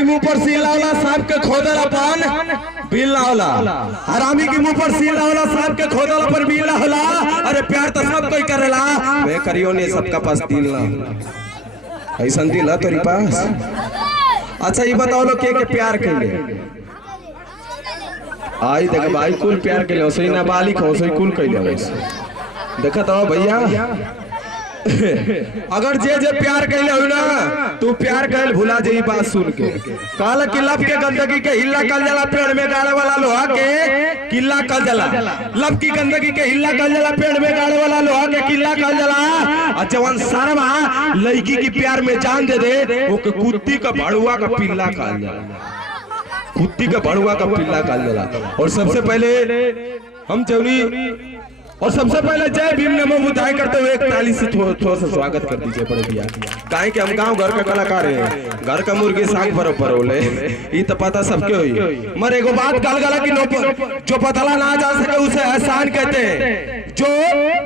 के मुंह पर सील लावला सांप के खोदला पान बिल लावला। हरामी के मुंह पर सील लावला सांप के खोदला पर बिल लावला। अरे प्यार तो सब कोई करेला, वे करियो ने सबका पास दिल ना ऐसा दिल है तेरे पास। अच्छा ये बताओ लो के प्यार के लिए आई देख भाई कुल प्यार के लिए सही नाबालिग हो सही कुल कह ले देखा तो भैया अगर जे जे प्यार कैले हो ना तू प्यार कैल भुला जाई बात सुन के। काल कि लब के गंदगी के हिल्ला कल जला पेड़ में गाड़े वाला लोहा के किला कल जला। लब की गंदगी के हिल्ला कल जला पेड़ में गाड़े वाला लोहा के किला कल जला। जवान सारा लड़की की प्यार में जान दे दे वो कुत्ती का भड़ुआ का पिल्ला कल जला। कुत्ती का भड़ुआ का पिल्ला कल जला। और सबसे पहले हम चौनी और सबसे पहले जय भीम नमो बुद्धाय करते हुए एक ताली से थोड़ा सा स्वागत कर दीजिए बड़े भैया। काहे कि हम गांव घर का कलाकार हैं, घर का मुर्गी साग बरोबर होले ये तो पता सबके हुई। मर एगो बात कल गला कि जो बदला ना जा सके उसे एहसान कहते हैं, जो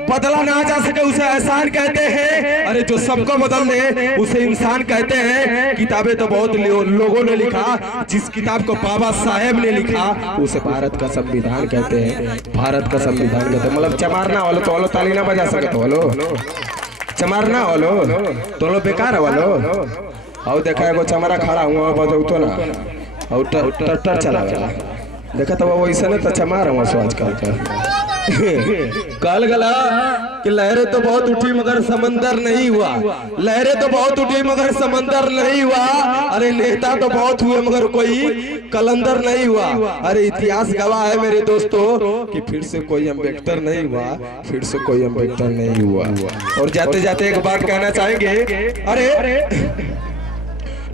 बदला ना जा सके उसे एहसान कहते हैं। अरे जो सबको बदल दे उसे इंसान कहते हैं। किताबें तो बहुत लोगों ने लिखा, जिस किताब को बाबा साहेब ने लिखा उसे भारत का संविधान कहते हैं। भारत का संविधान कहते हैं। मतलब चमारना वालो तो वालो ताली ना बजा सके तो वालो चमारना वालो तो लो बेकार वालो। और देखा एगो चमारा खड़ा हुआ बजाऊ तो ना और टर चला देखा तो वो ऐसा ना तो चमार हुआ सो आजकल का कल गला कि लहरें तो बहुत उठी मगर समंदर नहीं हुआ। लहरें तो बहुत उठी मगर समंदर नहीं हुआ। अरे नेता तो बहुत हुए मगर कोई कलंदर नहीं हुआ। अरे इतिहास गवाह है मेरे दोस्तों कि फिर से कोई अम्बेडकर नहीं हुआ, फिर से कोई अम्बेडकर नहीं हुआ। और जाते जाते एक बात कहना चाहेंगे, अरे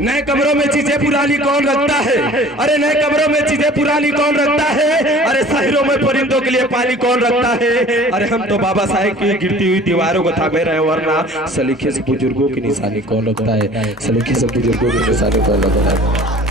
नए कमरों में चीजें पुरानी कौन रखता है। अरे नए कमरों में चीजें पुरानी कौन रखता है। अरे शहरों में परिंदों के लिए पानी कौन रखता है। अरे हम तो बाबा साहेब की गिरती हुई दीवारों को थामे रहे, वरना सलीके से बुजुर्गों की निशानी कौन रखता है। सलीके से बुजुर्गों की निशानी कौन रखता है।